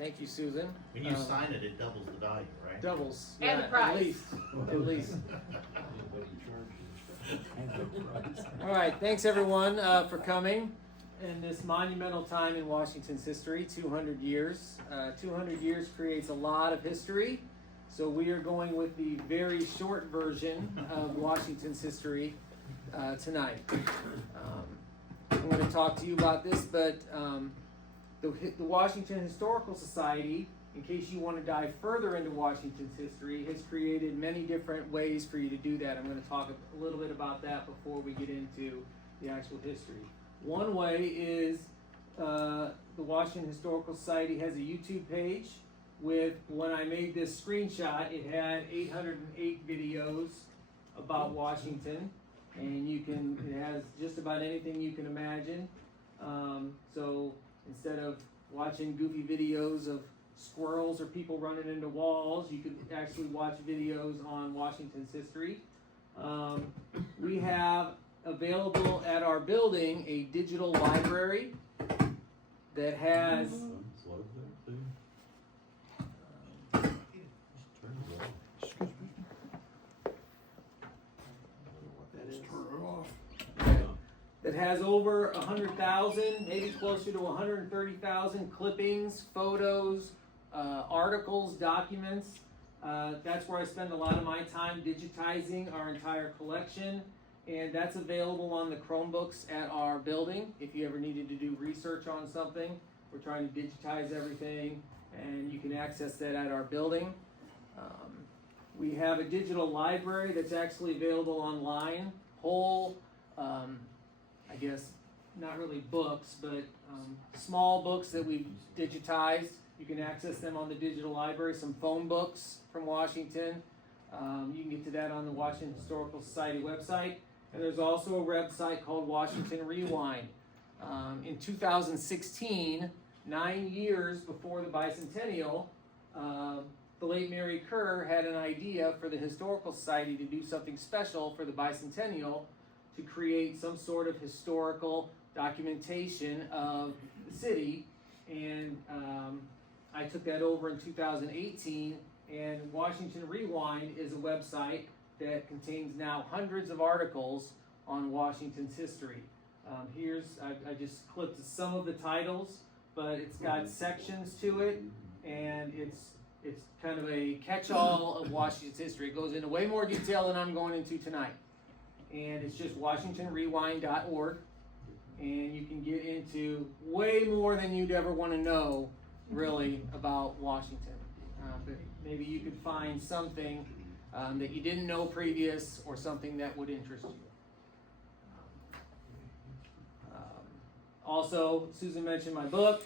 Thank you, Susan. When you sign it, it doubles the value, right? Doubles. And yeah, the price. At least. All right, thanks everyone for coming. In this monumental time in Washington's history, 200 years. 200 years creates a lot of history. So we are going with the very short version of Washington's history tonight. I'm going to talk to you about this, but the Washington Historical Society, in case you want to dive further into Washington's history, has created many different ways for you to do that. I'm going to talk a little bit about that before we get into the actual history. One way is the Washington Historical Society has a YouTube page with, when I made this screenshot, it had 808 videos about Washington, and it has just about anything you can imagine. So instead of watching goofy videos of squirrels or people running into walls, you could actually watch videos on Washington's history. We have available at our building a digital library that has over 100,000, maybe closer to 130,000 clippings, photos, articles, documents. That's where I spend a lot of my time digitizing our entire collection, and that's available on the Chromebooks at our building. If you ever needed to do research on something, we're trying to digitize everything, and you can access that at our building. We have a digital library that's actually available online, whole, I guess, not really books, but small books that we've digitized. You can access them on the digital library, some phone books from Washington. You can get to that on the Washington Historical Society website. And there's also a website called Washington Rewind. In 2016, 9 years before the bicentennial, the late Mary Kerr had an idea for the Historical Society to do something special for the bicentennial, to create some sort of historical documentation of the city. And I took that over in 2018, and Washington Rewind is a website that contains now hundreds of articles on Washington's history. I just clipped some of the titles, but it's got sections to it, and it's kind of a catch-all of Washington's history. It goes into way more detail than I'm going into tonight. And it's just WashingtonRewind.org, and you can get into way more than you'd ever want to know, really, about Washington. But maybe you could find something that you didn't know previous, or something that would interest you. Also, Susan mentioned my book.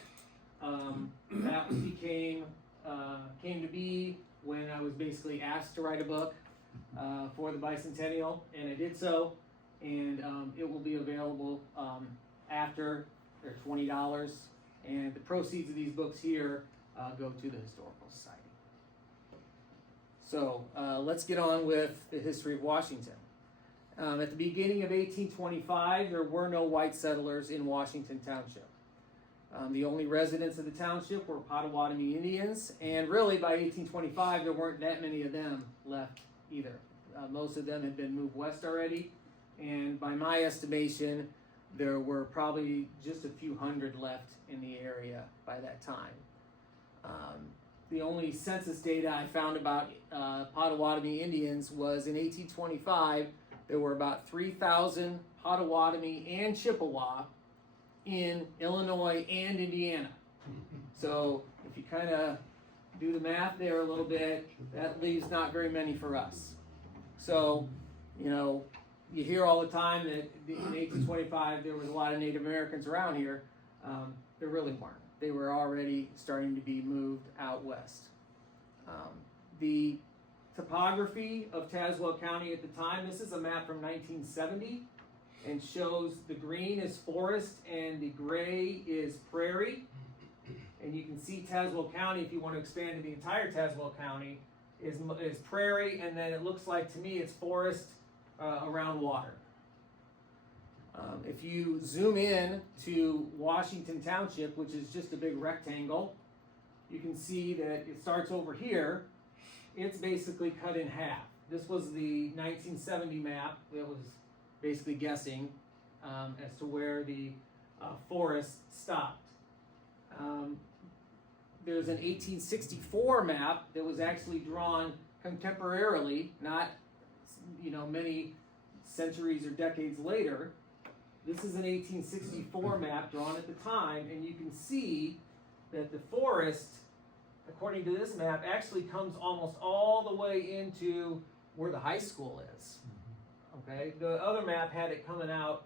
That came to be when I was basically asked to write a book for the bicentennial, and I did so, and it will be available after. They're $20, and the proceeds of these books here go to the Historical Society. So let's get on with the history of Washington. At the beginning of 1825, there were no white settlers in Washington Township. The only residents of the township were Potawatomi Indians, and really by 1825 there weren't that many of them left either. Most of them had been moved west already, and by my estimation there were probably just a few hundred left in the area by that time. The only census data I found about Potawatomi Indians was in 1825 there were about 3,000 Potawatomi and Chippewa in Illinois and Indiana. So if you kind of do the math there a little bit, that leaves not very many for us. So, you hear all the time that in 1825 there was a lot of Native Americans around here. There really weren't. They were already starting to be moved out west. The topography of Tazewell County at the time, this is a map from 1970, and shows the green is forest and the gray is prairie. And you can see Tazewell County, if you want to expand to the entire Tazewell County, is prairie, and then it looks like to me it's forest around water. If you zoom in to Washington Township, which is just a big rectangle, you can see that it starts over here. It's basically cut in half. This was the 1970 map that was basically guessing as to where the forest stopped. There's an 1864 map that was actually drawn contemporarily, not many centuries or decades later. This is an 1864 map drawn at the time, and you can see that the forest, according to this map, actually comes almost all the way into where the high school is. Okay, the other map had it coming out,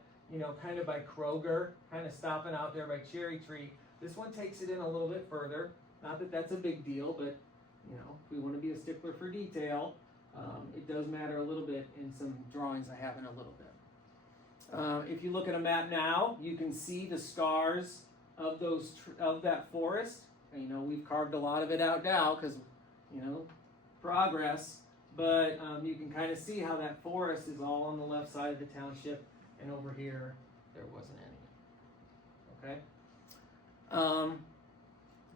kind of by Kroger, kind of stopping out there by Cherry Tree. This one takes it in a little bit further. Not that that's a big deal, but if we want to be a stickler for detail, it does matter a little bit in some drawings I have in a little bit. If you look at a map now, you can see the scars of that forest. And, we've carved a lot of it out now because, progress. But you can kind of see how that forest is all on the left side of the township, and over here there wasn't any. Okay.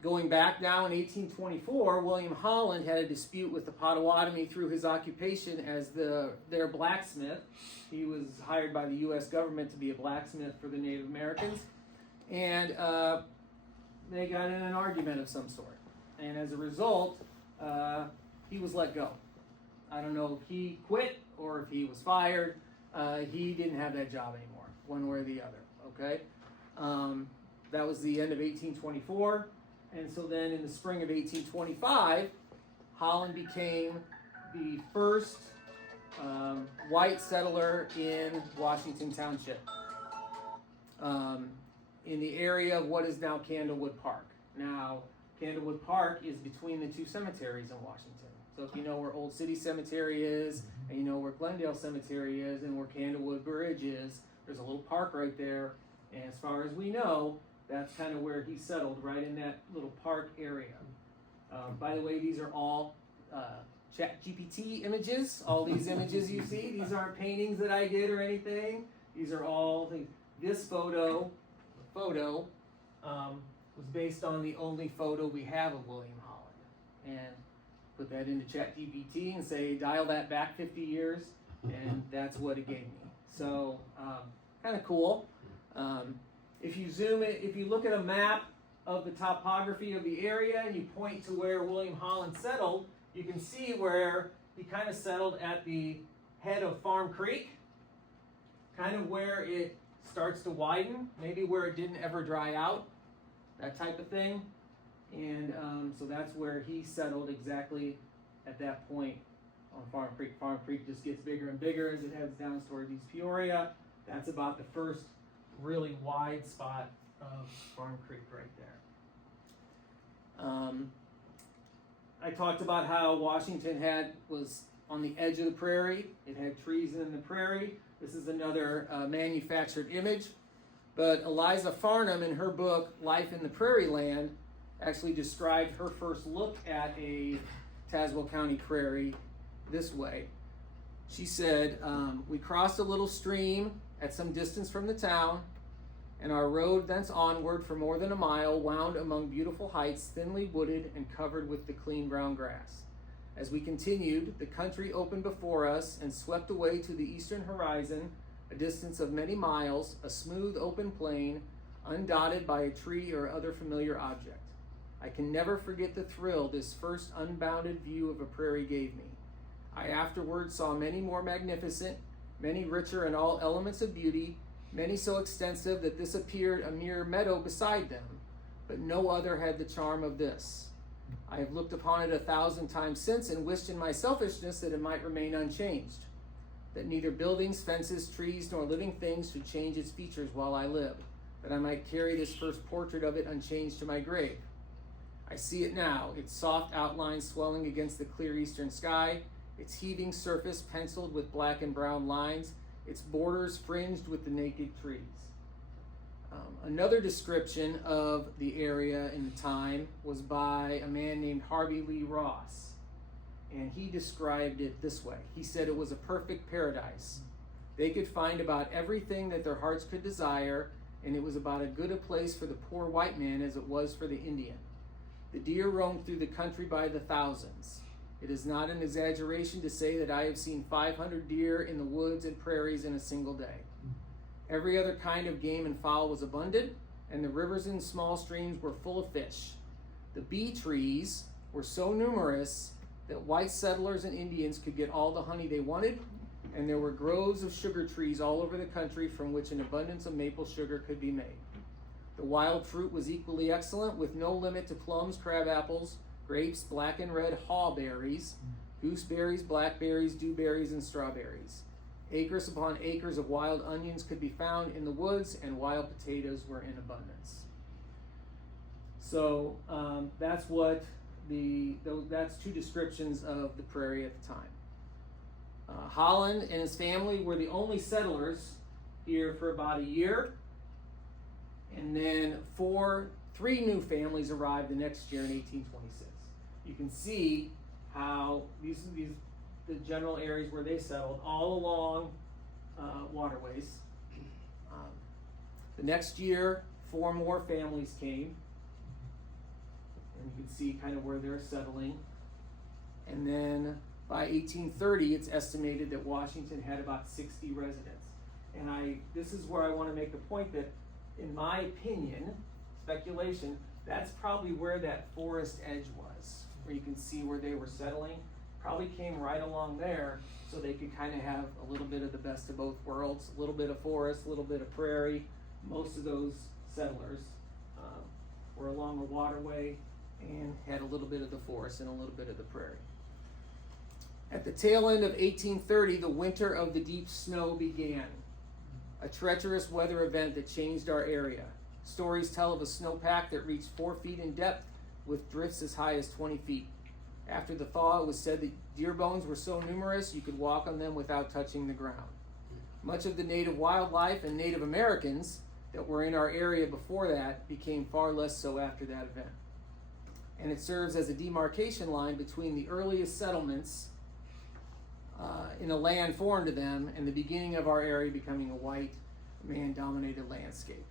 Going back now in 1824, William Holland had a dispute with the Potawatomi through his occupation as their blacksmith. He was hired by the U.S. government to be a blacksmith for the Native Americans, and they got in an argument of some sort. And as a result, he was let go. I don't know if he quit or if he was fired. He didn't have that job anymore, one way or the other. Okay, that was the end of 1824. And so then in the spring of 1825, Holland became the first white settler in Washington Township, in the area of what is now Candlewood Park. Now, Candlewood Park is between the two cemeteries in Washington. So if you know where Old City Cemetery is, and you know where Glendale Cemetery is, and where Candlewood Bridge is, there's a little park right there. And as far as we know, that's kind of where he settled, right in that little park area. By the way, these are all ChatGPT images. All these images you see, these aren't paintings that I did or anything. These are all things. This photo was based on the only photo we have of William Holland. And put that into ChatGPT and say, dial that back 50 years, and that's what it gave me. So, kind of cool. If you zoom in, if you look at a map of the topography of the area and you point to where William Holland settled, you can see where he kind of settled at the head of Farm Creek, kind of where it starts to widen, maybe where it didn't ever dry out, that type of thing. And so that's where he settled exactly at that point on Farm Creek. Farm Creek just gets bigger and bigger as it heads down towards East Peoria. That's about the first really wide spot of Farm Creek right there. I talked about how Washington was on the edge of the prairie. It had trees in the prairie. This is another manufactured image. But Eliza Farnham, in her book, Life in the Prairie Land, actually described her first look at a Tazewell County prairie this way. She said, we crossed a little stream at some distance from the town, and our road thence onward for more than a mile wound among beautiful heights, thinly wooded and covered with the clean brown grass. As we continued, the country opened before us and swept away to the eastern horizon, a distance of many miles, a smooth open plain, undotted by a tree or other familiar object. I can never forget the thrill this first unbounded view of a prairie gave me. I afterward saw many more magnificent, many richer in all elements of beauty, many so extensive that this appeared a mere meadow beside them, but no other had the charm of this. I have looked upon it 1,000 times since and wished in my selfishness that it might remain unchanged, that neither buildings, fences, trees, nor living things should change its features while I live, that I might carry this first portrait of it unchanged to my grave. I see it now, its soft outlines swelling against the clear eastern sky, its heaving surface penciled with black and brown lines, its borders fringed with the naked trees. Another description of the area in the time was by a man named Harvey Lee Ross, and he described it this way. He said it was a perfect paradise. They could find about everything that their hearts could desire, and it was about as good a place for the poor white man as it was for the Indian. The deer roamed through the country by the thousands. It is not an exaggeration to say that I have seen 500 deer in the woods and prairies in a single day. Every other kind of game and fowl was abundant, and the rivers and small streams were full of fish. The bee trees were so numerous that white settlers and Indians could get all the honey they wanted, and there were groves of sugar trees all over the country from which an abundance of maple sugar could be made. The wild fruit was equally excellent, with no limit to plums, crab apples, grapes, black and red hawberries, gooseberries, blackberries, dewberries, and strawberries. Acres upon acres of wild onions could be found in the woods, and wild potatoes were in abundance. So that's that's two descriptions of the prairie at the time. Holland and his family were the only settlers here for about a year, and then three new families arrived the next year in 1826. You can see how these the general areas where they settled all along waterways. The next year, 4 more families came, and you can see kind of where they're settling. And then by 1830, it's estimated that Washington had about 60 residents. And this is where I want to make the point that, in my opinion, speculation, that's probably where that forest edge was, where you can see where they were settling. Probably came right along there, so they could kind of have a little bit of the best of both worlds, a little bit of forest, a little bit of prairie. Most of those settlers were along a waterway and had a little bit of the forest and a little bit of the prairie. At the tail end of 1830, the winter of the deep snow began, a treacherous weather event that changed our area. Stories tell of a snowpack that reached 4 feet in depth with drifts as high as 20 feet. After the thaw, it was said that deer bones were so numerous you could walk on them without touching the ground. Much of the native wildlife and Native Americans that were in our area before that became far less so after that event. And it serves as a demarcation line between the earliest settlements in a land foreign to them and the beginning of our area becoming a white man-dominated landscape.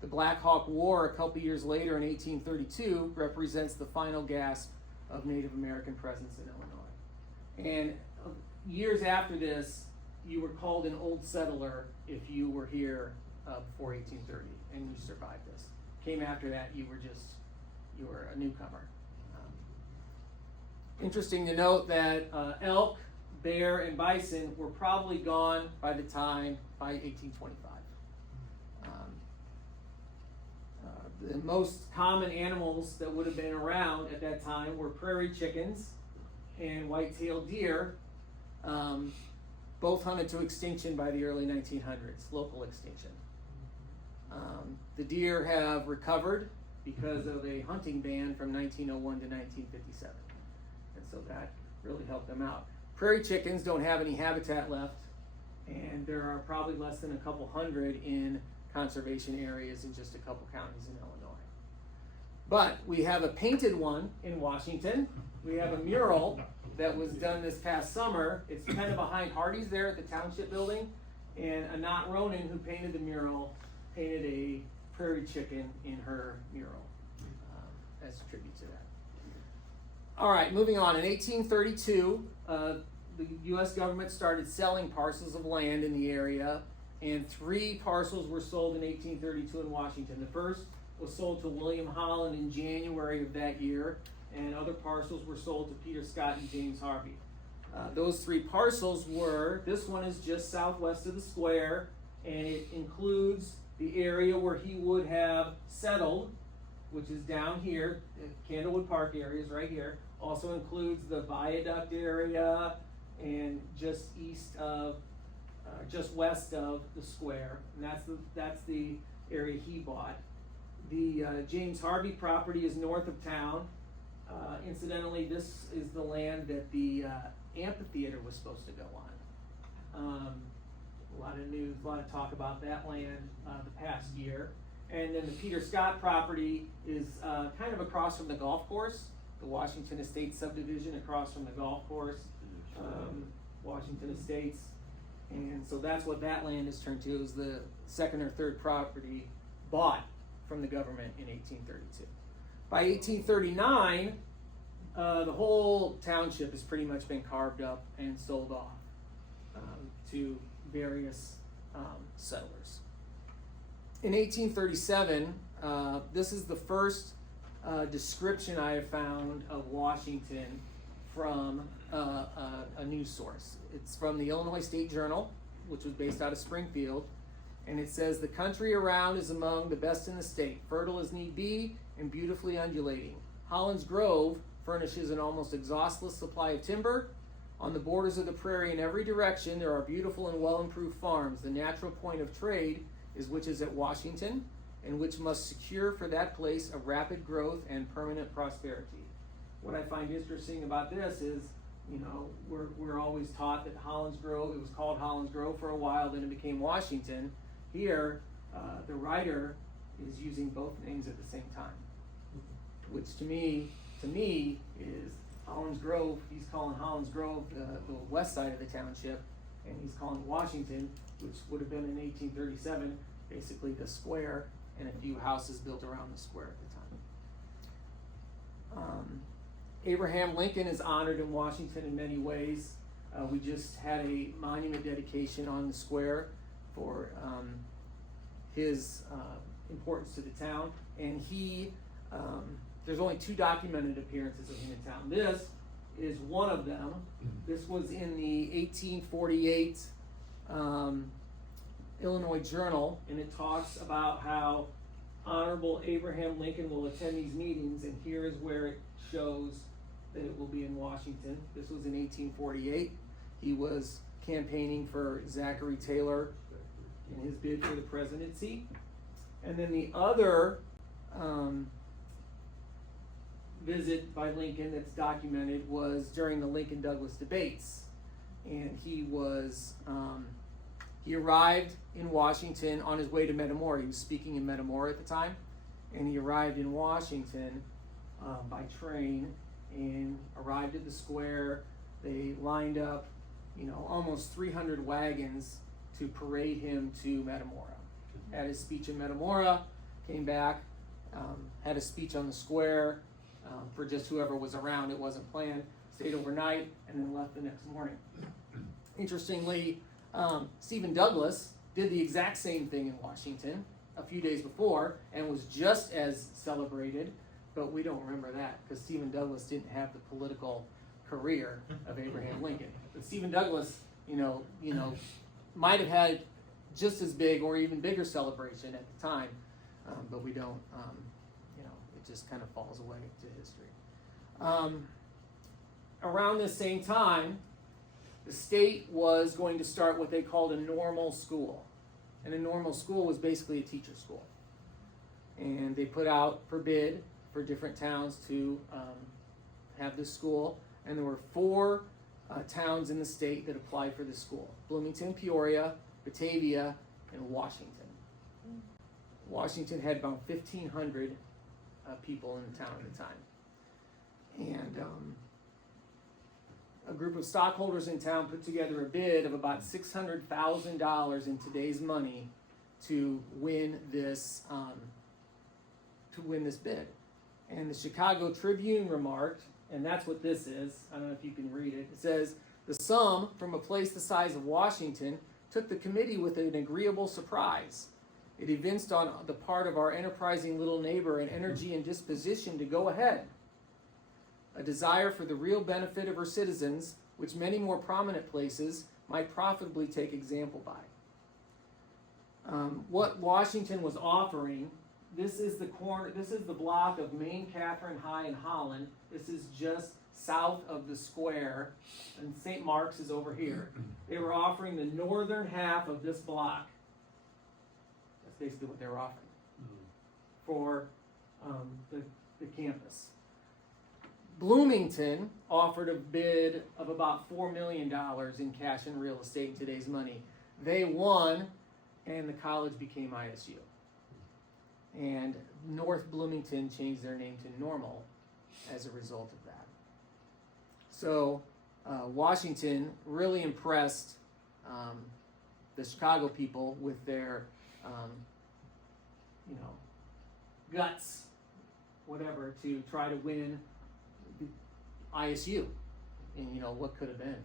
The Black Hawk War a couple years later in 1832 represents the final gasp of Native American presence in Illinois. And years after this, you were called an old settler if you were here before 1830 and you survived this. Came after that, you were a newcomer. Interesting to note that elk, bear, and bison were probably gone by 1825. The most common animals that would have been around at that time were prairie chickens and white-tailed deer, both hunted to extinction by the early 1900s, local extinction. The deer have recovered because of a hunting ban from 1901 to 1957, and so that really helped them out. Prairie chickens don't have any habitat left, and there are probably less than a couple hundred in conservation areas in just a couple counties in Illinois. But we have a painted one in Washington. We have a mural that was done this past summer. It's kind of behind Hardee's there at the Township Building, and Anat Ronan, who painted the mural, painted a prairie chicken in her mural as a tribute to that. All right, moving on. In 1832, the U.S. government started selling parcels of land in the area, and 3 parcels were sold in 1832 in Washington. The first was sold to William Holland in January of that year, and other parcels were sold to Peter Scott and James Harvey. Those 3 parcels were, this one is just southwest of the square, and it includes the area where he would have settled, which is down here. Candlewood Park area is right here. Also includes the viaduct area and just west of the square, and that's the area he bought. The James Harvey property is north of town. Incidentally, this is the land that the amphitheater was supposed to go on. A lot of news, a lot of talk about that land the past year. And then the Peter Scott property is kind of across from the golf course, the Washington Estates subdivision across from the golf course, Washington Estates. And so that's what that land is turned to, is the second or third property bought from the government in 1832. By 1839, the whole township has pretty much been carved up and sold off to various settlers. In 1837, this is the first description I have found of Washington from a news source. It's from the Illinois State Journal, which was based out of Springfield, and it says, "The country around is among the best in the state, fertile as need be and beautifully undulating. Holland's Grove furnishes an almost exhaustless supply of timber. On the borders of the prairie in every direction, there are beautiful and well-improved farms. The natural point of trade which is at Washington, and which must secure for that place a rapid growth and permanent prosperity." What I find interesting about this is, you know, we're always taught that Holland's Grove, it was called Holland's Grove for a while, then it became Washington. Here, the writer is using both names at the same time, which to me is Holland's Grove. He's calling Holland's Grove the west side of the township, and he's calling Washington, which would have been in 1837, basically the square, and a few houses built around the square at the time. Abraham Lincoln is honored in Washington in many ways. We just had a monument dedication on the square for his importance to the town, and there's only 2 documented appearances of him in town. This is one of them. This was in the 1848 Illinois Journal, and it talks about how Honorable Abraham Lincoln will attend these meetings, and here is where it shows that it will be in Washington. This was in 1848. He was campaigning for Zachary Taylor in his bid for the presidency. And then the other visit by Lincoln that's documented was during the Lincoln-Douglas debates. And he arrived in Washington on his way to Metamora. He was speaking in Metamora at the time. And he arrived in Washington by train and arrived at the square. They lined up, almost 300 wagons to parade him to Metamora. Had his speech in Metamora, came back, had a speech on the square for just whoever was around. It wasn't planned. Stayed overnight and then left the next morning. Interestingly, Stephen Douglas did the exact same thing in Washington a few days before and was just as celebrated, but we don't remember that because Stephen Douglas didn't have the political career of Abraham Lincoln. But Stephen Douglas, might have had just as big or even bigger celebration at the time, but we don't, it just kind of falls away to history. Around the same time, the state was going to start what they called a normal school. And a normal school was basically a teacher school. And they put out for bid for different towns to have this school. And there were 4 towns in the state that applied for this school: Bloomington, Peoria, Batavia, and Washington. Washington had about 1,500 people in the town at the time. And a group of stockholders in town put together a bid of about $600,000 in today's money to win this bid. And the Chicago Tribune remarked, and that's what this is, I don't know if you can read it, it says, "The sum from a place the size of Washington took the committee with an agreeable surprise. It evinced on the part of our enterprising little neighbor an energy and disposition to go ahead, a desire for the real benefit of her citizens, which many more prominent places might profitably take example by." What Washington was offering, this is the block of Main Catherine High in Holland. This is just south of the square, and St. Mark's is over here. They were offering the northern half of this block. That's basically what they were offering for the campus. Bloomington offered a bid of about $4 million in cash and real estate in today's money. They won, and the college became ISU. And North Bloomington changed their name to Normal as a result of that. So Washington really impressed the Chicago people with their guts whatever to try to win the ISU, and what could have been,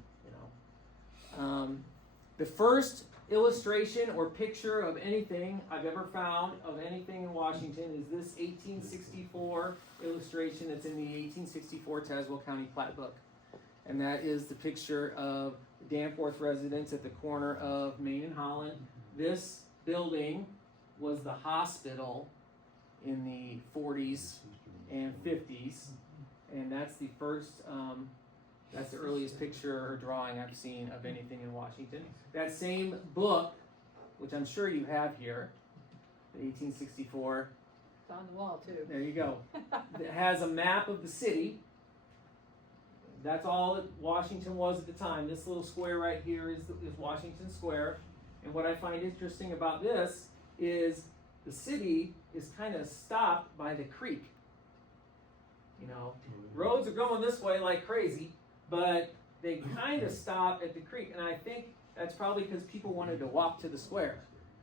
the first illustration or picture of anything I've ever found of anything in Washington is this 1864 illustration that's in the 1864 Tazewell County Plat Book. And that is the picture of the Danforth residence at the corner of Main and Holland. This building was the hospital in the 40s and 50s. And that's the first, that's the earliest picture or drawing I've seen of anything in Washington. That same book, which I'm sure you have here, the 1864. It's on the wall too. There you go. It has a map of the city. That's all that Washington was at the time. This little square right here is Washington Square. And what I find interesting about this is the city is kind of stopped by the creek. Roads are going this way like crazy, but they kind of stop at the creek. And I think that's probably because people wanted to walk to the square.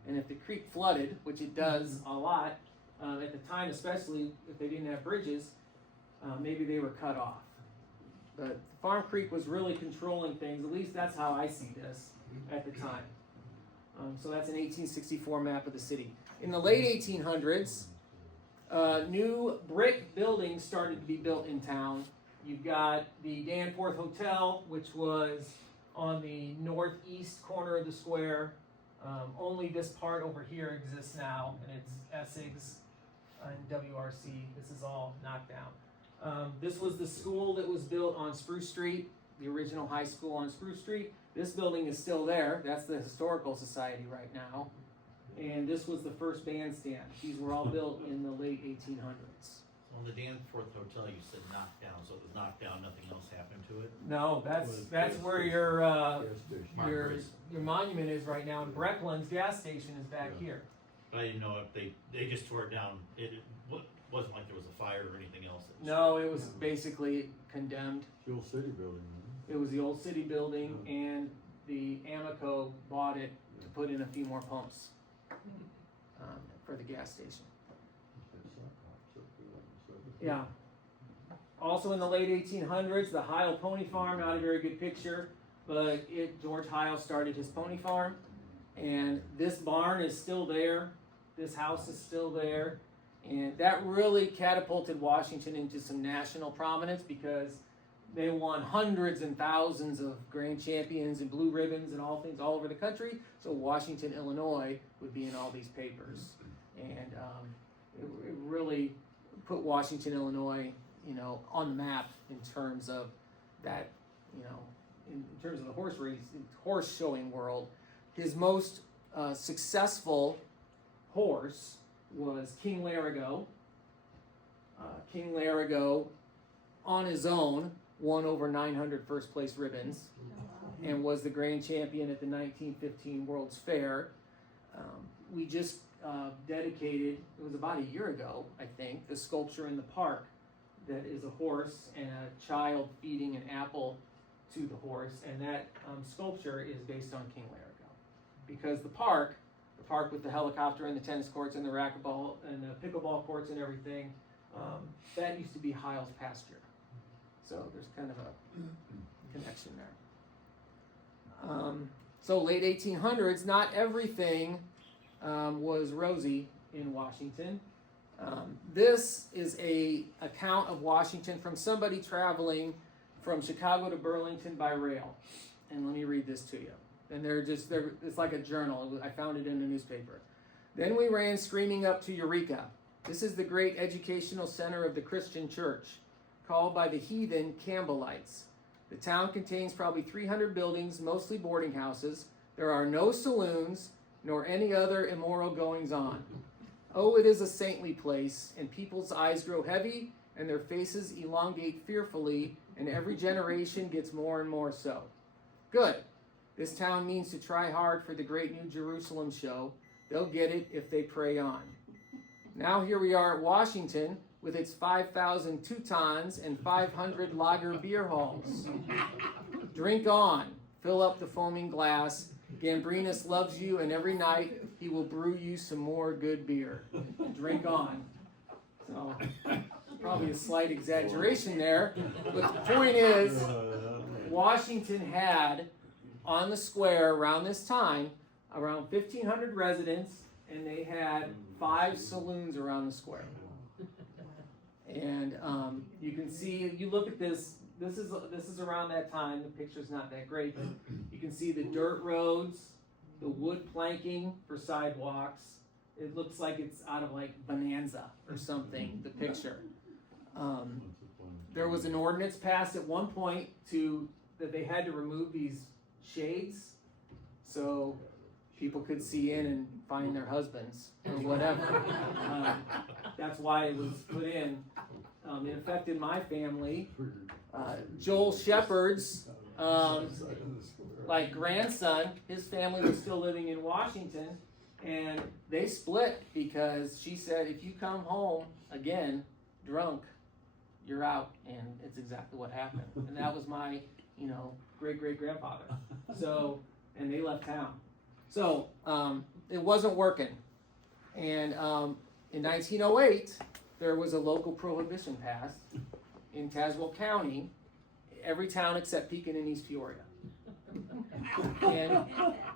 And if the creek flooded, which it does a lot, at the time, especially if they didn't have bridges, maybe they were cut off. But Farm Creek was really controlling things. At least that's how I see this at the time. So that's an 1864 map of the city. In the late 1800s, new brick buildings started to be built in town. You've got the Danforth Hotel, which was on the northeast corner of the square. Only this part over here exists now, and it's Essex and WRC. This is all knocked down. This was the school that was built on Spruce Street, the original high school on Spruce Street. This building is still there. That's the Historical Society right now. And this was the first bandstand. These were all built in the late 1800s. On the Danforth Hotel, you said knocked down, so it was knocked down, nothing else happened to it? No, that's where your monument is right now. And Breckland's gas station is back here. But I didn't know if they just tore it down. It wasn't like there was a fire or anything else. No, it was basically condemned. The old city building. It was the old city building, and the Amoco bought it to put in a few more pumps for the gas station. Yeah. Also in the late 1800s, the Heil Pony Farm, not a very good picture, but George Heil started his pony farm, and this barn is still there. This house is still there, and that really catapulted Washington into some national prominence because they won hundreds and thousands of grand champions and blue ribbons and all things all over the country. So Washington, Illinois would be in all these papers, and it really put Washington, Illinois, on the map in terms of that, in terms of the horse showing world. His most successful horse was King Larigo. King Larigo, on his own, won over 900 first place ribbons and was the grand champion at the 1915 World's Fair. We just dedicated, it was about a year ago, I think, the sculpture in the park that is a horse and a child feeding an apple to the horse, and that sculpture is based on King Larigo. Because the park with the helicopter and the tennis courts and the racquetball and the pickleball courts and everything, that used to be Heil's pasture. So there's kind of a connection there. So late 1800s, not everything was rosy in Washington. This is a account of Washington from somebody traveling from Chicago to Burlington by rail. And let me read this to you. And it's like a journal. I found it in a newspaper. Then we ran screaming up to Eureka. This is the great educational center of the Christian church, called by the heathen Campbellites. The town contains probably 300 buildings, mostly boarding houses. There are no saloons, nor any other immoral goings-on. Oh, it is a saintly place, and people's eyes grow heavy, and their faces elongate fearfully, and every generation gets more and more so. Good. This town means to try hard for the great New Jerusalem show. They'll get it if they pray on. Now here we are at Washington, with its 5,000 Teutons and 500 lager beer halls. Drink on, fill up the foaming glass. Gambrinus loves you, and every night he will brew you some more good beer. Drink on. So probably a slight exaggeration there, but the point is, Washington had on the square around this time around 1,500 residents, and they had 5 saloons around the square. And you can see, you look at this. This is around that time. The picture's not that great, but you can see the dirt roads, the wood planking for sidewalks. It looks like it's out of like Bonanza or something, the picture. There was an ordinance passed at one point that they had to remove these shades so people could see in and find their husbands or whatever. That's why it was put in. It affected my family. Joel Shepard's grandson, his family was still living in Washington, and they split because she said, if you come home again drunk, you're out. And it's exactly what happened. And that was my, great-great-grandfather. So, and they left town. So, it wasn't working. And in 1908, there was a local prohibition passed in Tazewell County, every town except Pekin and East Peoria.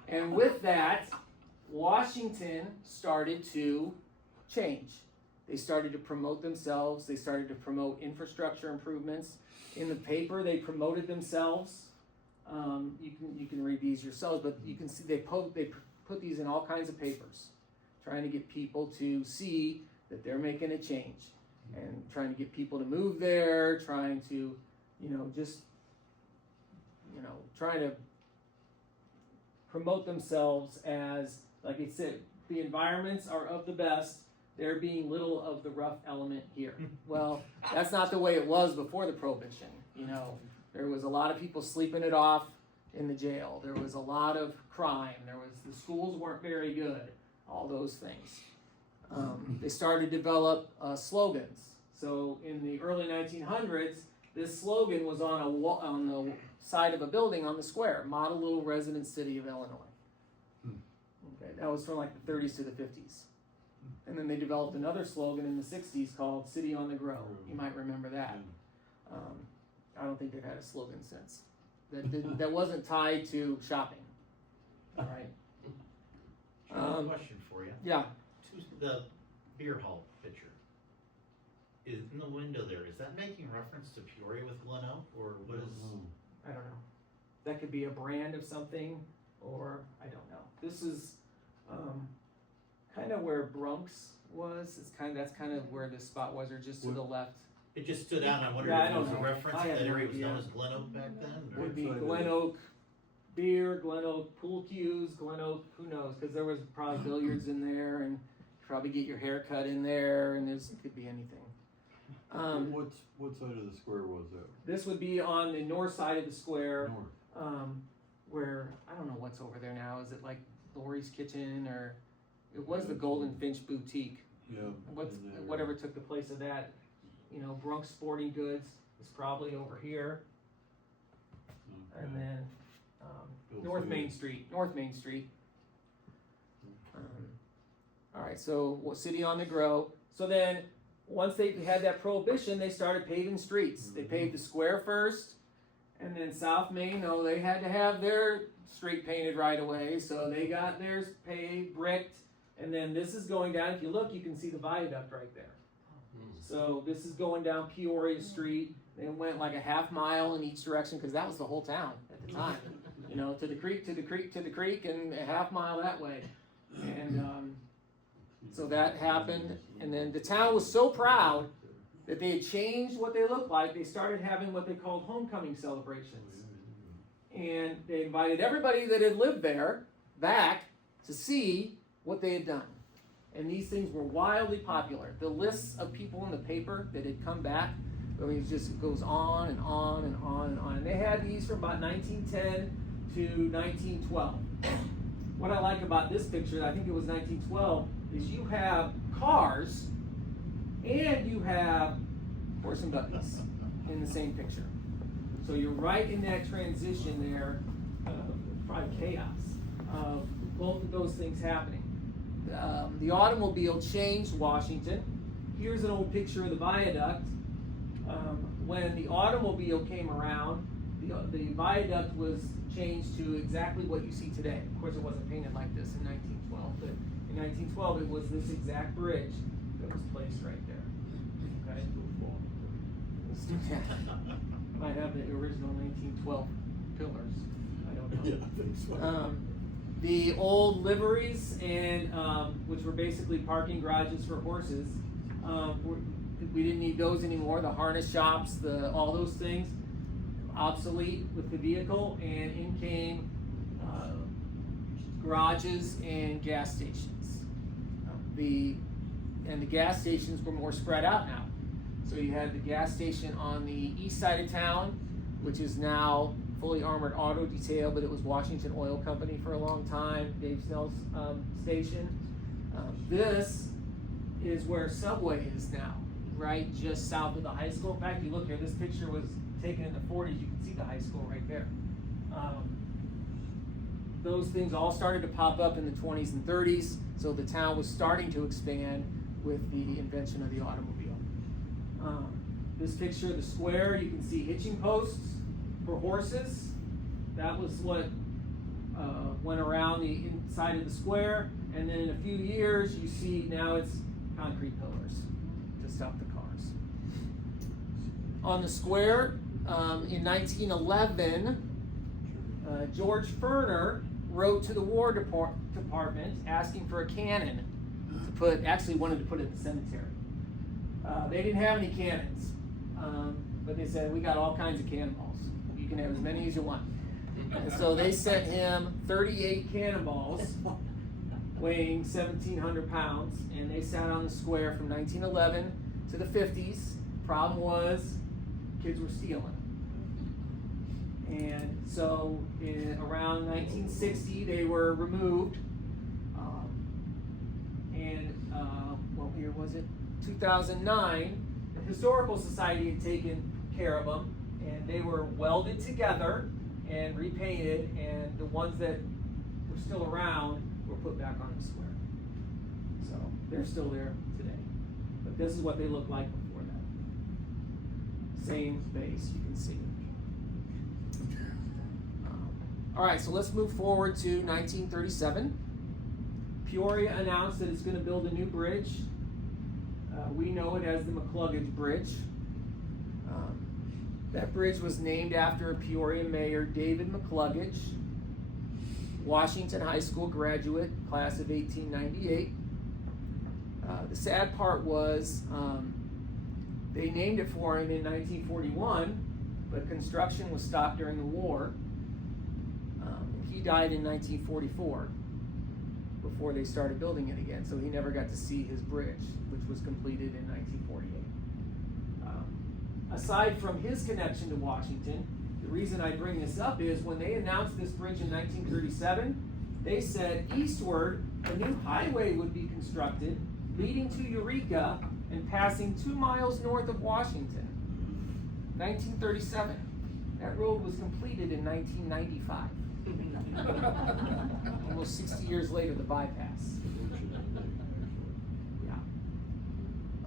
And with that, Washington started to change. They started to promote themselves. They started to promote infrastructure improvements. In the paper, they promoted themselves. You can read these yourselves, but you can see they put these in all kinds of papers, trying to get people to see that they're making a change, and trying to get people to move there, trying to, trying to promote themselves as, like I said, the environments are of the best. There being little of the rough element here. Well, that's not the way it was before the Prohibition. There was a lot of people sleeping it off in the jail. There was a lot of crime. The schools weren't very good. All those things. They started to develop slogans. So in the early 1900s, this slogan was on the side of a building on the square: "Model Little Resident City of Illinois." Okay, that was from like the 30s to the 50s. And then they developed another slogan in the 60s called "City on the Grow." You might remember that. I don't think they've had a slogan since. That wasn't tied to shopping. All right. Question for you. Yeah. The beer hall picture is in the window there. Is that making reference to Peoria with Glen Oak, or what is? I don't know. That could be a brand of something, or I don't know. This is kind of where Bronx was. That's kind of where this spot was, or just to the left. It just stood out. And I wondered Yeah, I if it don't was a know. reference. I have That no area was idea. known as Glen Oak back then. Or? Would be Glen Oak beer, Glen Oak pool cues, Glen Oak, who knows? Because there was probably billiards in there, and probably get your hair cut in there, and it could be anything. What side of the square was that? This would be on the north side of the square, North. where, I don't know what's over there now. Is it like Lori's Kitchen, or it was the Golden Finch Boutique? Yeah. Whatever took the place of that. Bronx Sporting Goods is probably over here. Okay. And then North North Main Street. All right, so City on the Grow. So then, once they had that prohibition, they started paving streets. They paved the square first, and then South Main, they had to have their street painted right away, so they got theirs paved, bricked, and then this is going down. If you look, you can see the viaduct right there. So this is going down Peoria Street. They went like a half mile in each direction, because that was the whole town at the time. To the creek, to the creek, to the creek, and a half mile that way. And so that happened. And then the town was so proud that they had changed what they looked like. They started having what they called homecoming celebrations. And they invited everybody that had lived there back to see what they had done. And these things were wildly popular. The lists of people in the paper that had come back, it just goes on and on and on and on. And they had these from about 1910 to 1912. What I like about this picture, I think it was 1912, is you have cars and you have horse and buggies in the same picture. So you're right in that transition there, probably chaos of both of those things happening. The automobile changed Washington. here's an old picture of the viaduct. When the automobile came around, the viaduct was changed to exactly what you see today. Of course, it wasn't painted like this in 1912, but in 1912 it was this exact bridge that was placed right there. Okay. Might have the original 1912 pillars. I don't know. Yeah, I think so. The old liveries and which were basically parking garages for horses, we didn't need those anymore. The harness shops, all those things, obsolete with the vehicle, and in came garages and gas stations. The gas stations were more spread out now. So you had the gas station on the east side of town, which is now fully armored auto detail, but it was Washington Oil Company for a long time, Dave Snell's station. This is where Subway is now, right just south of the high school. In fact, you look here, this picture was taken in the 40s, you can see the high school right there. Those things all started to pop up in the 20s and 30s, so the town was starting to expand with the invention of the automobile. This picture of the square, you can see hitching posts for horses. That was what went around the inside of the square, and then in a few years you see now it's concrete pillars to stop the cars. On the square, in 1911, George Ferner wrote to the War Department asking for a cannon to put, actually wanted to put it in the cemetery. They didn't have any cannons, but they said, we got all kinds of cannonballs. You can have as many as you want. And so they sent him 38 cannonballs weighing 1,700 pounds, and they sat on the square from 1911 to the 50s. Problem was, kids were stealing. And so around 1960, they were removed. What year was it? 2009, the Historical Society had taken care of them, and they were welded together and repainted, and the ones that were still around were put back on the square. So they're still there today. But this is what they looked like before that. Same base, you can see. All right, so let's move forward to 1937. Peoria announced that it's going to build a new bridge. We know it as the McCluggage Bridge. That bridge was named after Peoria Mayor David McCluggage, Washington High School graduate, class of 1898. The sad part was they named it for him in 1941, but construction was stopped during the war. He died in 1944 before they started building it again, so he never got to see his bridge, which was completed in 1948. Aside from his connection to Washington, the reason I bring this up is when they announced this bridge in 1937, they said eastward a new highway would be constructed leading to Eureka and passing 2 miles north of Washington. 1937. That road was completed in 1995. Almost 60 years later, the bypass. Yeah.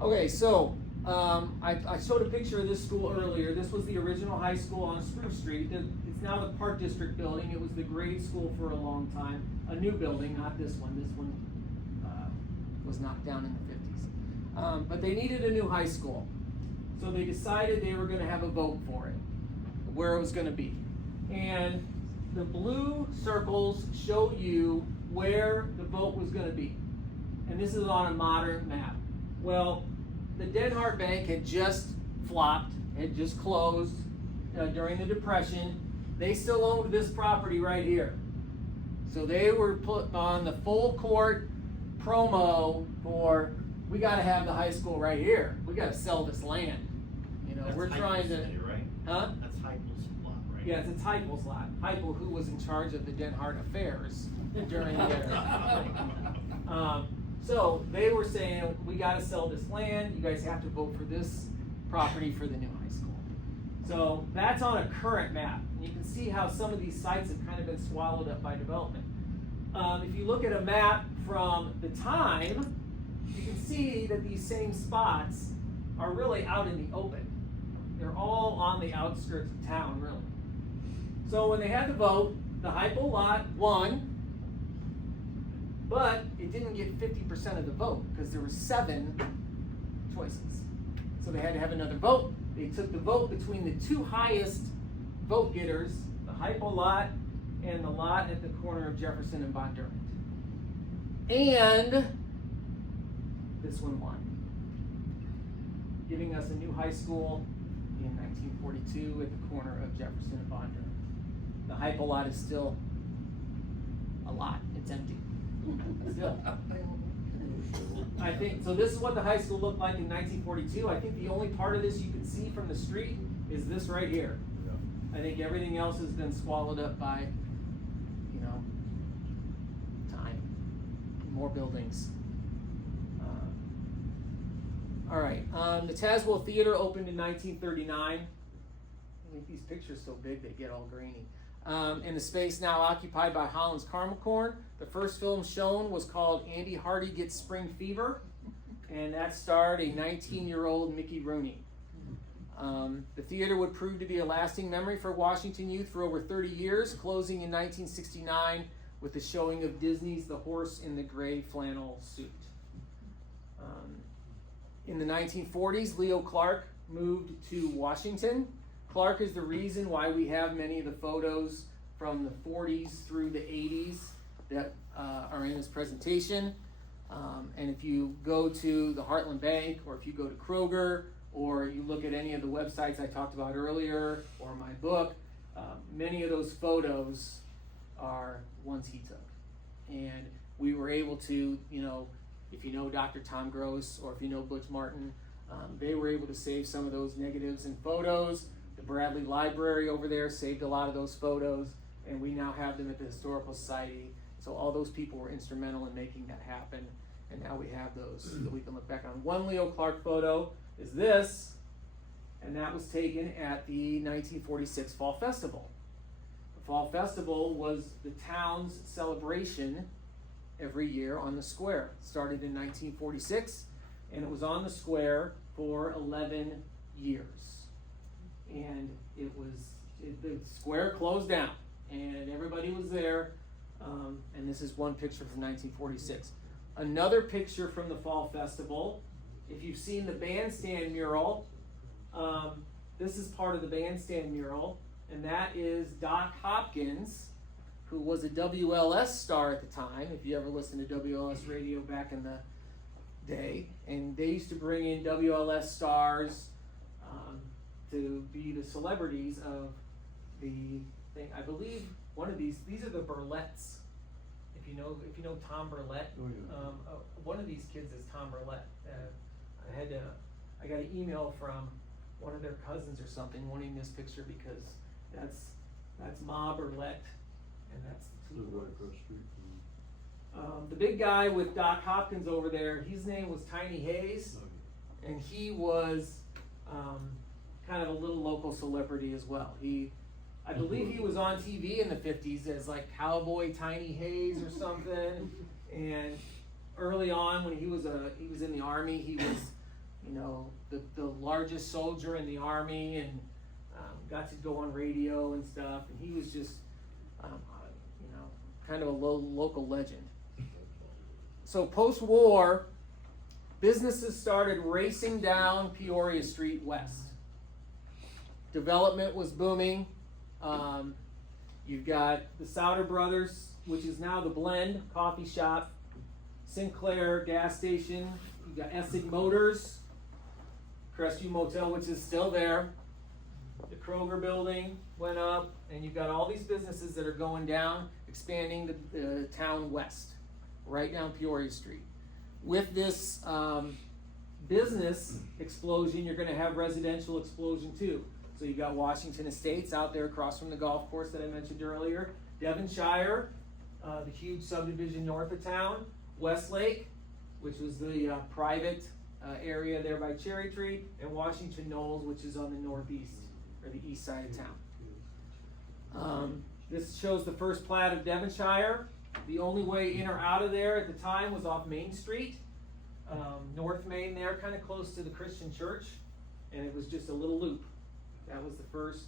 Okay, so I showed a picture of this school earlier. This was the original high school on Spruce Street. It's now the Park District building. It was the grade school for a long time. A new building, not this one. This one was knocked down in the 50s. But they needed a new high school. So they decided they were going to have a vote for it, where it was going to be. And the blue circles show you where the vote was going to be. And this is on a modern map. Well, the Denhart Bank had just flopped, had just closed during the Depression. They still owned this property right here. So they were put on the full court promo for, we got to have the high school right here. We got to sell this land. You know, we're trying to, right? huh? That's Heupel's lot, right? Yeah, it's Heupel's lot. Heupel, who was in charge of the Denhart affairs during their so they were saying, we got to sell this land. You guys have to vote for this property for the new high school. So that's on a current map. And you can see how some of these sites have kind of been swallowed up by development. If you look at a map from the time, you can see that these same spots are really out in the open. They're all on the outskirts of town, really. So when they had the vote, the hypo lot won, but it didn't get 50% of the vote because there were 7 choices. So they had to have another vote. They took the vote between the 2 highest vote getters, the hypo lot and the lot at the corner of Jefferson and Bondurant. And this one won, giving us a new high school in 1942 at the corner of Jefferson and Bondurant. The hypo lot is still a lot. It's empty. Still. I think, so this is what the high school looked like in 1942. I think the only part of this you can see from the street is this right here. I think everything else has been swallowed up by, time. More buildings. All right, the Tazewell Theater opened in 1939. I make these pictures so big they get all grainy. In the space now occupied by Holland's Caramel Corn. The first film shown was called Andy Hardy Gets Spring Fever, and that starred a 19-year-old Mickey Rooney. The theater would prove to be a lasting memory for Washington youth for over 30 years, closing in 1969 with the showing of Disney's The Horse in the Gray Flannel Suit. In the 1940s, Leo Clark moved to Washington. Clark is the reason why we have many of the photos from the 40s through the 80s that are in this presentation. And if you go to the Heartland Bank, or if you go to Kroger, or you look at any of the websites I talked about earlier, or my book, many of those photos are ones he took. And we were able to, if you know Dr. Tom Gross, or if you know Butch Martin, they were able to save some of those negatives and photos. The Bradley Library over there saved a lot of those photos, and we now have them at the Historical Society. So all those people were instrumental in making that happen, and now we have those that we can look back on. One Leo Clark photo is this, and that was taken at the 1946 Fall Festival. The Fall Festival was the town's celebration every year on the square. It started in 1946, and it was on the square for 11 years. And the square closed down, and everybody was there, and this is one picture from 1946. Another picture from the Fall Festival, if you've seen the bandstand mural, this is part of the bandstand mural, and that is Doc Hopkins, who was a WLS star at the time, if you ever listened to WLS radio back in the day. And they used to bring in WLS stars to be the celebrities of the thing. I believe one of these are the Burletts. If you know Tom Burlett, one of these kids is Tom Burlett. I got an email from one of their cousins or something wanting this picture because that's Ma Burlett, and that's the two right across the street. The big guy with Doc Hopkins over there, his name was Tiny Hayes, and he was kind of a little local celebrity as well. I believe he was on TV in the 50s as like Cowboy Tiny Hayes or something. And early on, when he was in the army, he was the largest soldier in the army, and got to go on radio and stuff. And he was just kind of a local legend. So post-war, businesses started racing down Peoria Street west. Development was booming. You've got the Souter Brothers, which is now the Blend coffee shop, Sinclair gas station. You've got Essig Motors, Crestview Motel, which is still there. The Kroger building went up, and you've got all these businesses that are going down, expanding the town west, right down Peoria Street. With this business explosion, you're going to have residential explosion too. So you've got Washington Estates out there across from the golf course that I mentioned earlier, Devonshire, the huge subdivision north of town, Westlake, which was the private area there by Cherry Tree, and Washington Knolls, which is on the northeast or the east side of town. This shows the first plat of Devonshire. The only way in or out of there at the time was off Main Street. North Main there, kind of close to the Christian church, and it was just a little loop. That was the first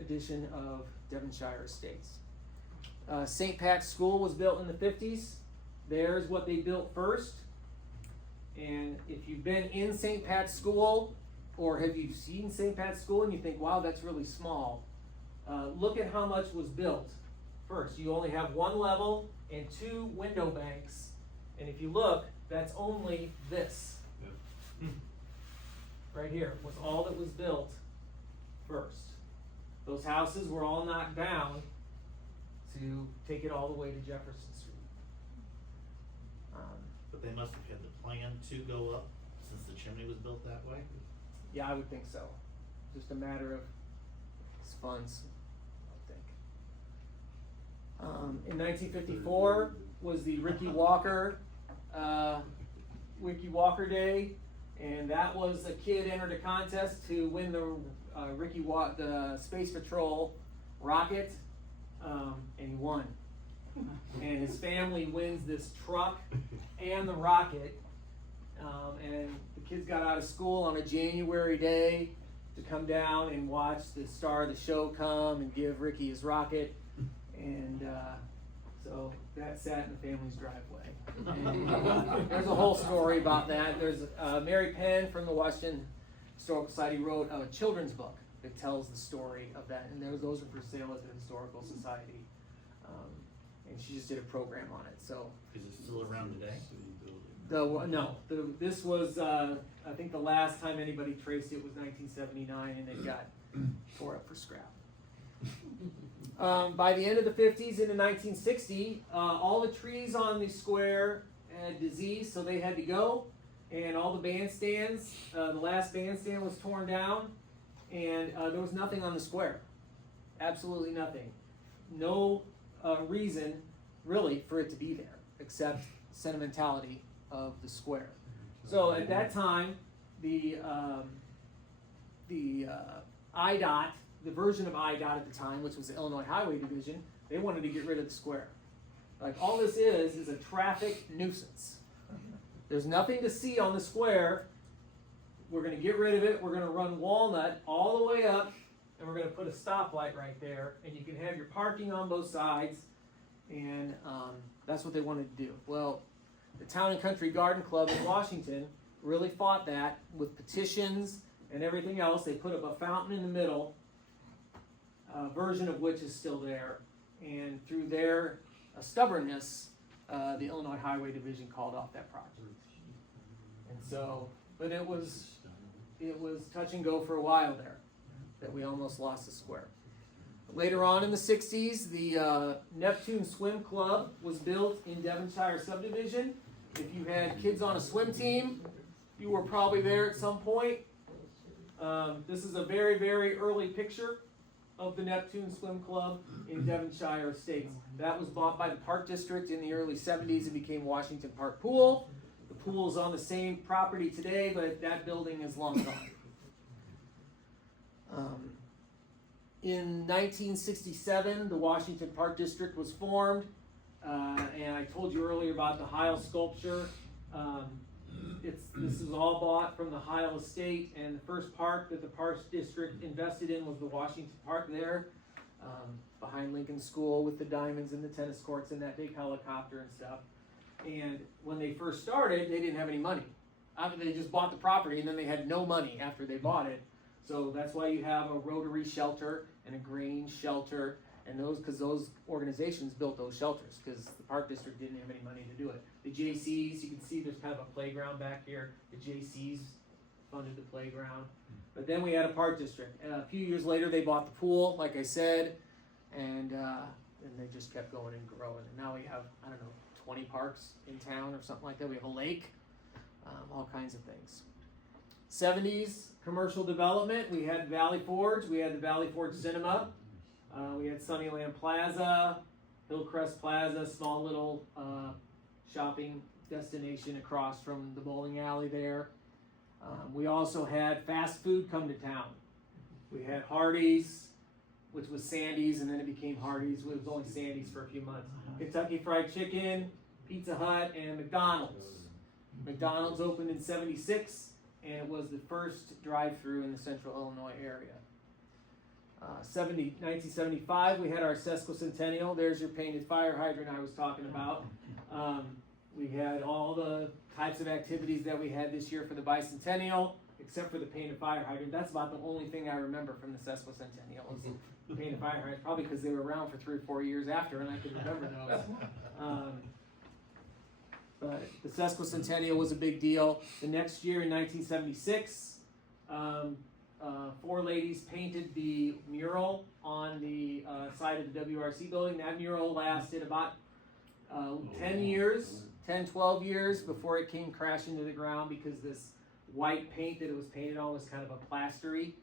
edition of Devonshire Estates. St. Pat's School was built in the 50s. There's what they built first. And if you've been in St. Pat's School, or have you seen St. Pat's School and you think, wow, that's really small, look at how much was built first. You only have one level and 2 window banks. And if you look, that's only this. Right here was all that was built first. Those houses were all knocked down to take it all the way to Jefferson Street. But they must have had the plan to go up since the chimney was built that way? Yeah, I would think so. Just a matter of funds, I think. In 1954 was the Ricky Walker Day, and that was a kid entered a contest to win the the Space Patrol rocket, and he won. And his family wins this truck and the rocket, and the kids got out of school on a January day to come down and watch the star of the show come and give Ricky his rocket, and so that sat in the family's driveway. And, there's a whole story about that. There's Mary Penn from the Washington Historical Society wrote a children's book that tells the story of that, and those are for sale at the Historical Society. And she just did a program on it. So Is it still around today? this was I think the last time anybody traced it was 1979, and it got tore up for scrap. By the end of the 50s into 1960, all the trees on the square had disease, so they had to go, and all the bandstands, the last bandstand was torn down, and there was nothing on the square. Absolutely nothing. No reason really for it to be there except sentimentality of the square. So at that time, the IDOT, the version of IDOT at the time, which was the Illinois Highway Division, they wanted to get rid of the square. Like, all this is a traffic nuisance. There's nothing to see on the square. We're going to get rid of it. We're going to run Walnut all the way up, and we're going to put a stoplight right there, and you can have your parking on both sides, and that's what they wanted to do. Well, the Town and Country Garden Club in Washington really fought that with petitions and everything else. They put up a fountain in the middle, version of which is still there, and through their stubbornness, the Illinois Highway Division called off that project. And so, but it was touch and go for a while there, that we almost lost the square. Later on in the 60s, the Neptune Swim Club was built in Devonshire subdivision. If you had kids on a swim team, you were probably there at some point. This is a very, very early picture of the Neptune Swim Club in Devonshire Estates. That was bought by the Park District in the early 70s and became Washington Park Pool. The pool is on the same property today, but that building is long gone. In 1967, the Washington Park District was formed, and I told you earlier about the Heil sculpture. This was all bought from the Heil estate, and the first park that the Park District invested in was the Washington Park there, behind Lincoln School with the diamonds and the tennis courts and that big helicopter and stuff. And when they first started, they didn't have any money. They just bought the property, and then they had no money after they bought it. So that's why you have a Rotary shelter and a Grange shelter, and because those organizations built those shelters because the Park District didn't have any money to do it. The JCs, you can see there's kind of a playground back here. The JCs funded the playground. But then we had a Park District. And a few years later, they bought the pool, like I said, and they just kept going and growing. And now we have, 20 parks in town or something like that. We have a lake, all kinds of things. 70s, commercial development. We had Valley Forge. We had the Valley Forge Cinema. We had Sunnyland Plaza, Hillcrest Plaza, small little shopping destination across from the bowling alley there. We also had fast food come to town. We had Hardee's, which was Sandy's, and then it became Hardee's. It was only Sandy's for a few months. Kentucky Fried Chicken, Pizza Hut, and McDonald's. McDonald's opened in 76, and it was the first drive-through in the central Illinois area. 1975, we had our sesquicentennial. There's your painted fire hydrant I was talking about. We had all the types of activities that we had this year for the bicentennial, except for the painted fire hydrant. That's about the only thing I remember from the sesquicentennial was the painted fire hydrant, probably because they were around for 3 or 4 years after, and I could remember those. But the sesquicentennial was a big deal. The next year, in 1976, 4 ladies painted the mural on the side of the WRC building. That mural lasted about 10, 12 years before it came crashing to the ground because this white paint that it was painted on was kind of a plastery,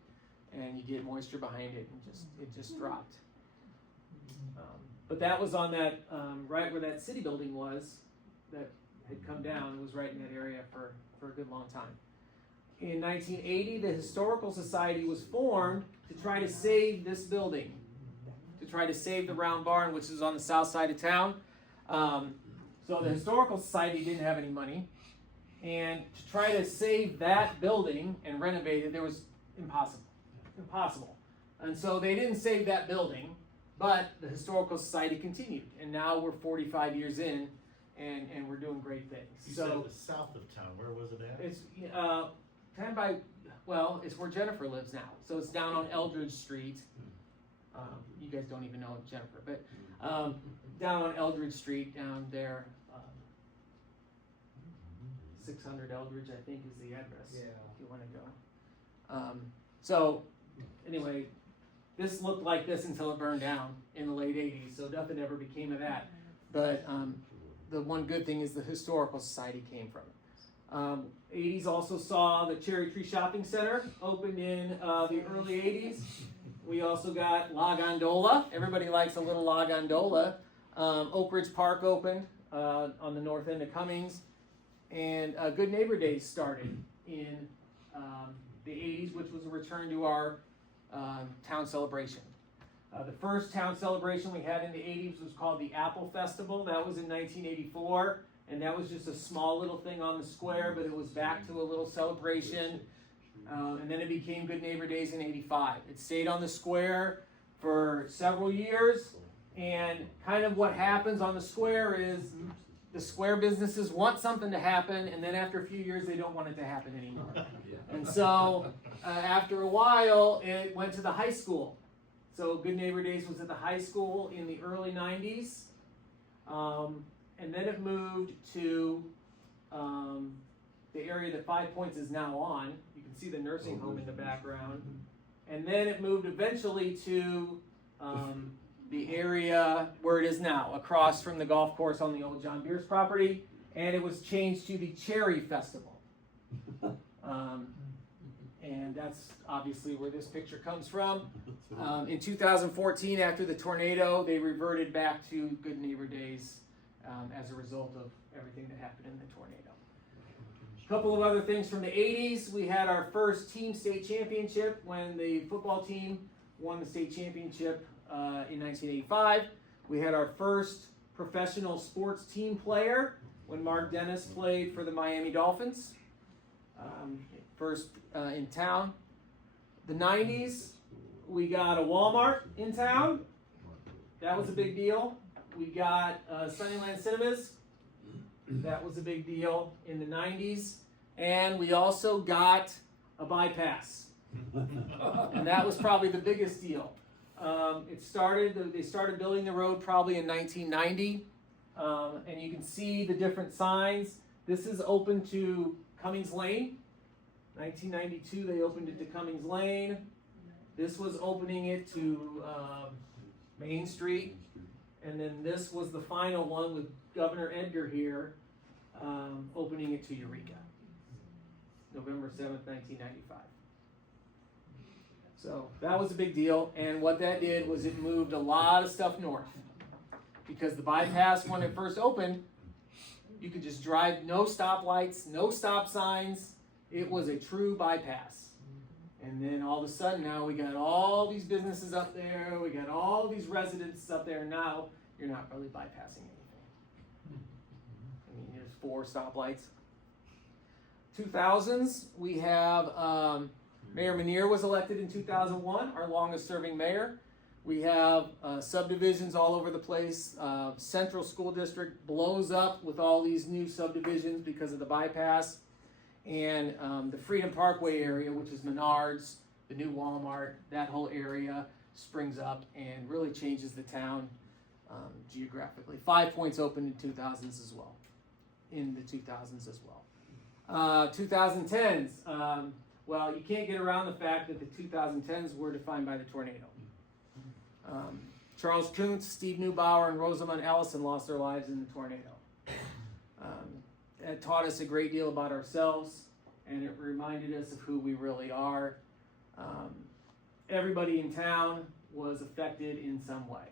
and you get moisture behind it, and it just dropped. But that was on that right where that city building was that had come down. It was right in that area for a good long time. In 1980, the Historical Society was formed to try to save this building, to try to save the Round Barn, which is on the south side of town. So the Historical Society didn't have any money, and to try to save that building and renovate it, there was impossible. And so they didn't save that building, but the Historical Society continued, and now we're 45 years in, and we're doing great things. You said it was south of town. Where was it at? It's it's where Jennifer lives now. So it's down on Eldridge Street. You guys don't even know Jennifer, but down on Eldridge Street, down there, 600 Eldridge, I think, is the address. Yeah. If you want to go. So anyway, this looked like this until it burned down in the late 80s. So nothing ever became of that. But the one good thing is the Historical Society came from it. 80s also saw the Cherry Tree Shopping Center opened in the early 80s. We also got La Gondola. Everybody likes a little La Gondola. Oak Ridge Park opened on the north end of Cummings. And Good Neighbor Days started in the 80s, which was a return to our town celebration. The first town celebration we had in the 80s was called the Apple Festival. That was in 1984, and that was just a small little thing on the square, but it was back to a little celebration. And then it became Good Neighbor Days in 85. It stayed on the square for several years, and kind of what happens on the square is the square businesses want something to happen, and then after a few years they don't want it to happen anymore. And so after a while it went to the high school. So Good Neighbor Days was at the high school in the early 90s, and then it moved to the area that 5 Points is now on. You can see the nursing home in the background. And then it moved eventually to the area where it is now, across from the golf course on the old John Bierce property, and it was changed to the Cherry Festival. And that's obviously where this picture comes from. In 2014, after the tornado, they reverted back to Good Neighbor Days as a result of everything that happened in the tornado. A couple of other things from the 80s. We had our first team state championship when the football team won the state championship in 1985. We had our first professional sports team player when Mark Dennis played for the Miami Dolphins. First in town. The 90s, we got a Walmart in town. That was a big deal. We got Sunnyland Cinemas. That was a big deal in the 90s. And we also got a bypass. And that was probably the biggest deal. They started building the road probably in 1990. And you can see the different signs. This is open to Cummings Lane. 1992, they opened it to Cummings Lane. This was opening it to Main Street. And then this was the final one with Governor Edgar here, opening it to Eureka. November 7th, 1995. So that was a big deal. And what that did was it moved a lot of stuff north. Because the bypass, when it first opened, you could just drive, no stoplights, no stop signs. It was a true bypass. And then all of a sudden now we got all these businesses up there, we got all these residences up there, and now you're not really bypassing anything. 4 stoplights. 2000s, we have Mayor Manier was elected in 2001, our longest serving mayor. We have subdivisions all over the place. Central School District blows up with all these new subdivisions because of the bypass. And the Freedom Parkway area, which is Menards, the new Walmart, that whole area springs up and really changes the town geographically. 5 Points opened in 2000s as well, in the 2000s as well. 2010s, well, you can't get around the fact that the 2010s were defined by the tornado. Charles Kuntz, Steve Neubauer, and Rosamund Ellison lost their lives in the tornado. It taught us a great deal about ourselves, and it reminded us of who we really are. Everybody in town was affected in some way.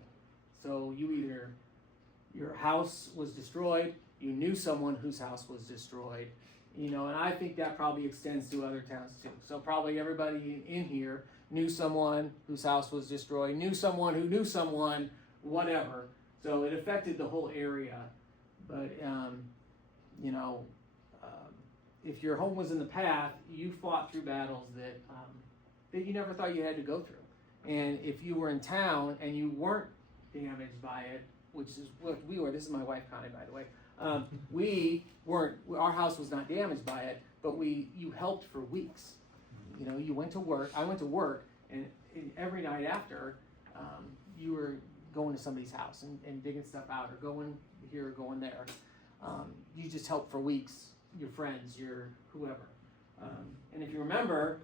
So your house was destroyed, you knew someone whose house was destroyed, and I think that probably extends to other towns too. So probably everybody in here knew someone whose house was destroyed, knew someone who knew someone, whatever. So it affected the whole area. But, if your home was in the path, you fought through battles that you never thought you had to go through. And if you were in town and you weren't damaged by it, which is what we were, this is my wife Connie, by the way, we weren't, our house was not damaged by it, but you helped for weeks. You went to work, I went to work, and every night after, you were going to somebody's house and digging stuff out, or going here or going there. You just helped for weeks, your friends, your whoever. And if you remember,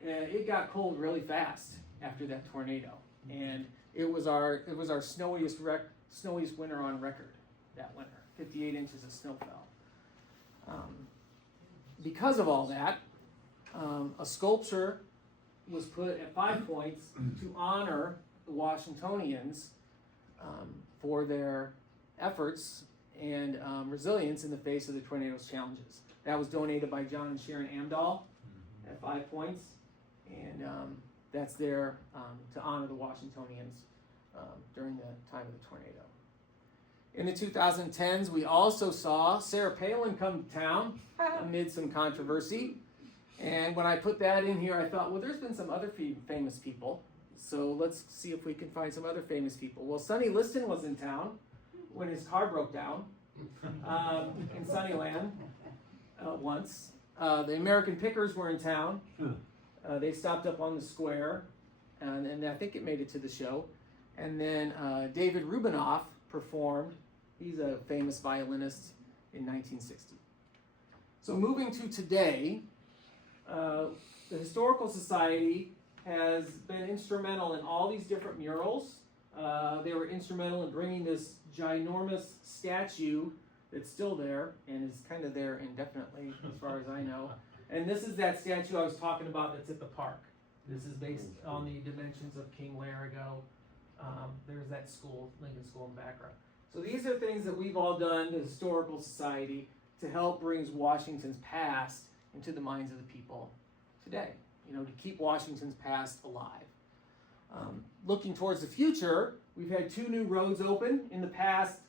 it got cold really fast after that tornado, and it was our snowiest winter on record that winter. 58 inches of snow fell. Because of all that, a sculpture was put at 5 Points to honor the Washingtonians for their efforts and resilience in the face of the tornado's challenges. That was donated by John and Sharon Amdahl at 5 Points, and that's there to honor the Washingtonians during the time of the tornado. In the 2010s, we also saw Sarah Palin come to town amid some controversy. And when I put that in here, I thought, well, there's been some other famous people. So let's see if we can find some other famous people. Well, Sonny Liston was in town when his car broke down in Sunnyland once. The American Pickers were in town. They stopped up on the square, and I think it made it to the show. And then David Rubinoff performed. He's a famous violinist in 1960. So moving to today, the Historical Society has been instrumental in all these different murals. They were instrumental in bringing this ginormous statue that's still there and is kind of there indefinitely as far as I know. And this is that statue I was talking about that's at the park. This is based on the dimensions of King Larigo. There's that school, Lincoln School in the background. So these are things that we've all done, the Historical Society, to help bring Washington's past into the minds of the people today, to keep Washington's past alive. Looking towards the future, we've had 2 new roads open in the past,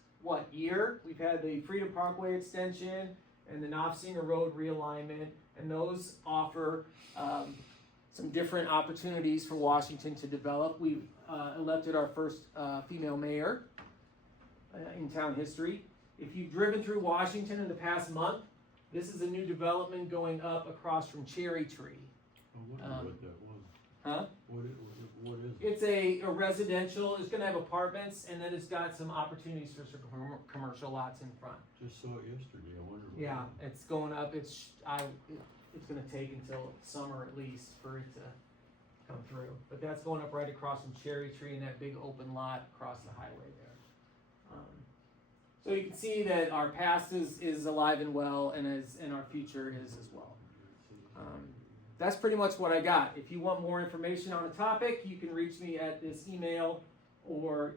year? We've had the Freedom Parkway extension and the Knopfsinger Road realignment, and those offer some different opportunities for Washington to develop. We've elected our first female mayor in town history. If you've driven through Washington in the past month, this is a new development going up across from Cherry Tree. I wonder what that was. Huh? What is it? It's a residential. It's going to have apartments, and then it's got some opportunities for some commercial lots in front. Just saw it yesterday. I wonder. Yeah, it's going up. It's going to take until summer at least for it to come through. But that's going up right across from Cherry Tree in that big open lot across the highway there. So you can see that our past is alive and well, and our future is as well. That's pretty much what I got. If you want more information on a topic, you can reach me at this email or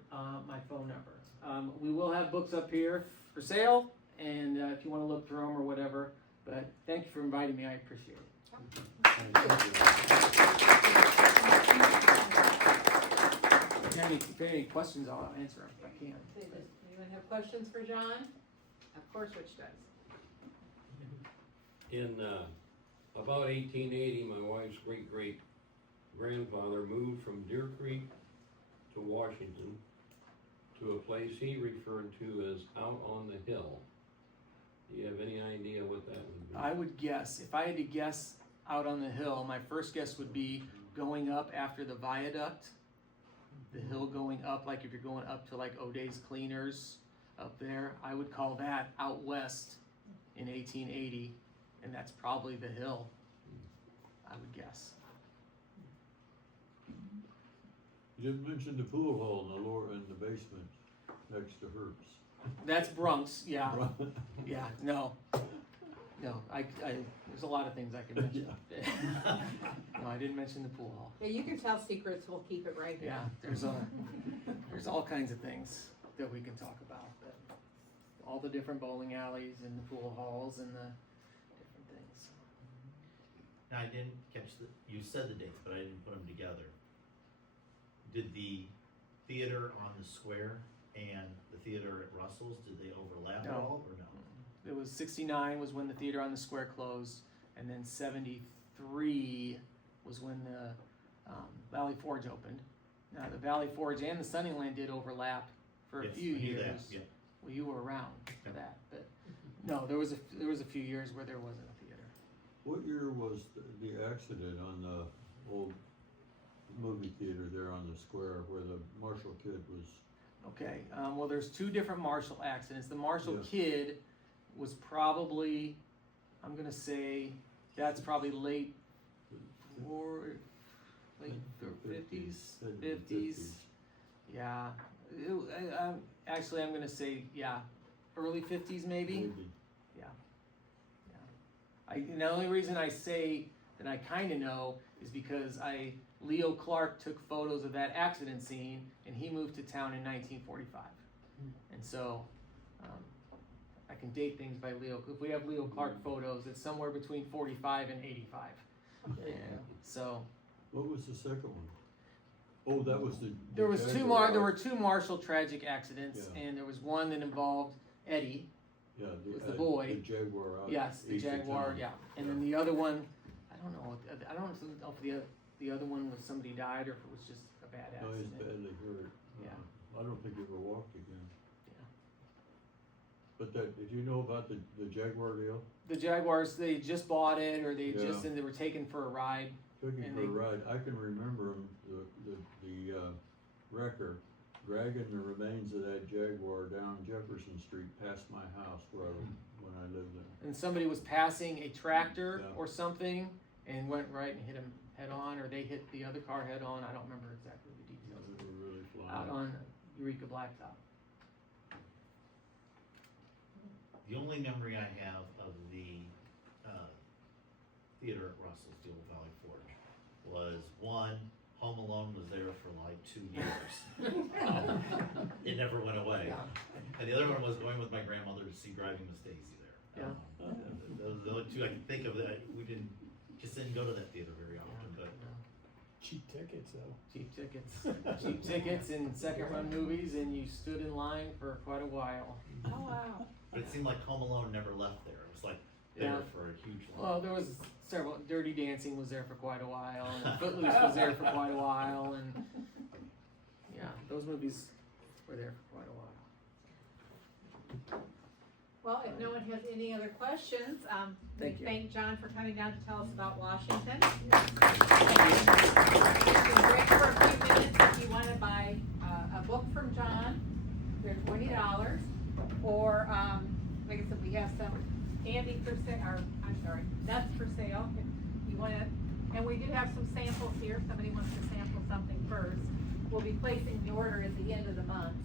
my phone number. We will have books up here for sale, and if you want to look through them or whatever. But thank you for inviting me. I appreciate it. If you have any questions, I'll answer them if I can. Anyone have questions for John? Of course, Rich does. In, about 1880, my wife's great-great-grandfather moved from Deer Creek to Washington to a place he referred to as out on the hill. Do you have any idea what that would be? I would guess, if I had to guess out on the hill, my first guess would be going up after the viaduct. The hill going up, like if you're going up to like O'Day's Cleaners up there, I would call that out west in 1880, and that's probably the hill, I would guess. You didn't mention the pool hall in the basement next to Herb's. That's Bronx, yeah, yeah, no, there's a lot of things I could mention. No, I didn't mention the pool hall. Yeah, you can tell secrets, we'll keep it right Yeah, here. there's all kinds of things that we can talk about, but all the different bowling alleys and the pool halls and the different things. Now, I didn't catch you said the dates, but I didn't put them together. Did the theater on the square and the theater at Russell's, did they overlap at No. all, or no? It was 69 was when the theater on the square closed, and then 73 was when the Valley Forge opened. Now the Valley Forge and the Sunnyland did overlap for a Yes, few I knew that, years. yeah. Well, you were around for that, but no, there was a few years where there wasn't a theater. What year was the accident on the old movie theater there on the square where the Marshall kid was? Okay, well, there's two different Marshall accidents. The Marshall Yeah. kid was probably, I'm gonna say, that's probably late 50s, 50s. Yeah, actually, I'm gonna say, yeah, early 50s maybe. And the only reason I say that I kinda know is because Leo Clark took photos of that accident scene, and he moved to town in 1945. And so, I can date things by Leo. If we have Leo Clark photos, it's somewhere between 45 and 85. Yeah, so. What was the second one? Oh, that was the. There was Jaguar. there were two Marshall tragic accidents, Yeah. and there was one that involved Eddie. Yeah, was the boy. The Jaguar out. Yes, the east of Jaguar, town. yeah. And then the other one, I don't know if the other one was somebody died or if it was just a bad No, he's accident. badly hurt. Yeah. I don't think he ever walked again. Yeah. But did you know about the Jaguar deal? The Jaguars, they just bought it, or they Yeah. and they were taken for a ride. Took him And for they- a ride. I can remember him, the wrecker dragging the remains of that Jaguar down Jefferson Street past my house when I lived there. And somebody was passing a tractor Yeah. or something and went right and hit him head on, or they hit the other car head on. I don't remember exactly the details. They were really flying. Out on Eureka Blacktop. The only memory I have of the theater at Russell's, the old Valley Forge, was one, Home Alone was there for like 2 years. It never went away. Yeah. And the other one was going with my grandmother to see Driving Miss Daisy there. Yeah. Those are the only two I can think of that we didn't go to that theater very often, but Cheap tickets, though. Cheap tickets. Cheap tickets and second run movies, and you stood in line for quite a while. Oh, wow. it seemed like Home Alone never left there. It was like there Yeah. for a huge long Well, there was several. Dirty Dancing was there for quite a while, and Footloose was there for quite a while, and yeah, those movies were there for quite a while. Well, if no one has any other questions, we Thank you. thank John for coming down to tell us about Washington. It's been great for a few minutes. If you want to buy a book from John, they're $20. Or, like I said, we have some candy for sale, or, I'm sorry, nuts for sale. If you want to, and we do have some samples here. If somebody wants to sample something first. We'll be placing the order at the end of the month.